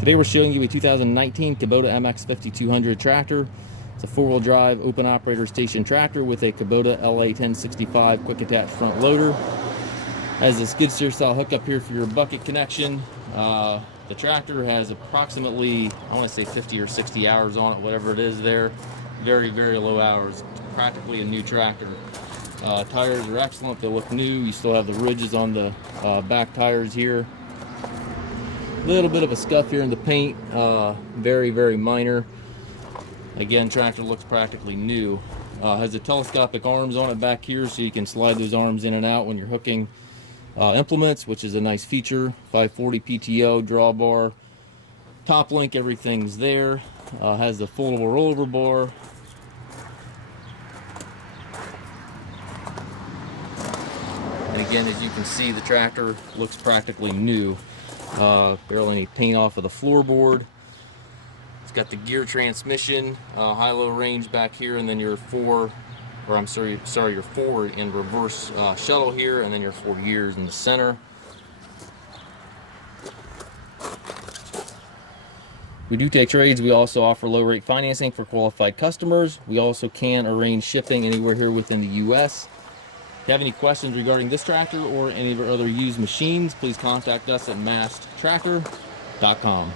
Today we're showing you a 2019 Kubota MX5200 tractor. It's a four-wheel drive open operator station tractor with a Kubota LA1065 quick attach front loader. Has a skid steer style hookup here for your bucket connection. The tractor has approximately, I want to say 50 or 60 hours on it, whatever it is there. Very, very low hours. Practically a new tractor. Tires are excellent. They look new. You still have the ridges on the back tires here. A little bit of a scuff here in the paint. Very, very minor. Again, tractor looks practically new. Has the telescopic arms on it back here, so you can slide those arms in and out when you're hooking implements, which is a nice feature. 540 PTO, drawbar, top link, everything's there. Has the foldable rollover bar. And again, as you can see, the tractor looks practically new. Barely any paint off of the floorboard. It's got the gear transmission, high-low range back here, and then your your forward and reverse shuttle here, and then your 4 gears in the center. We do take trades. We also offer low-rate financing for qualified customers. We also can arrange shipping anywhere here within the U.S. If you have any questions regarding this tractor or any of our other used machines, please contact us at masttractor.com.